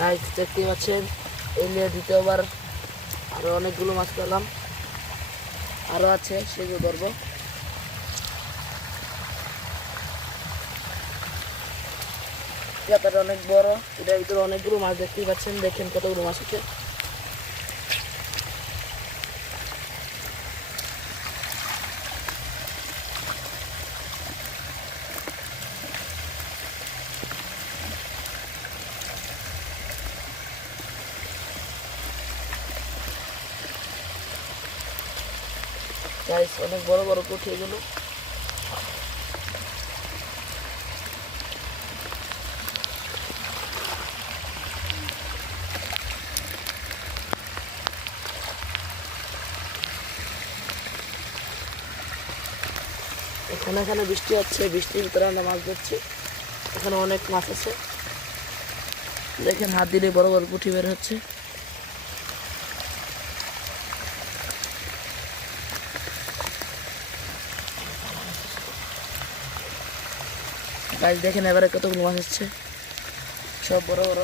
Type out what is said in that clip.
Guys দেখতে পাচ্ছেন এই নিয়ে দ্বিতীয়বার আরো অনেকগুলো মাছ পেলাম, আরো আছে সেগুলো ধরবো। জায়গাটা অনেক বড়, এটার ভিতরে অনেকগুলো মাছ দেখতেই পাচ্ছেন, দেখেন কতগুলো মাছ আছে। গাইস অনেক বড় বড় পুঁটি এগুলো। এখানে এখানে বৃষ্টি হচ্ছে, বৃষ্টির ভিতরে আমরা মাছ ধরছি। এখানে অনেক মাছ আছে, দেখেন হাত দিলে বড় বড় পুঁটি বের হচ্ছে। গাইস দেখেন এবারে কতগুলো মাছ হচ্ছে, সব বড় বড়।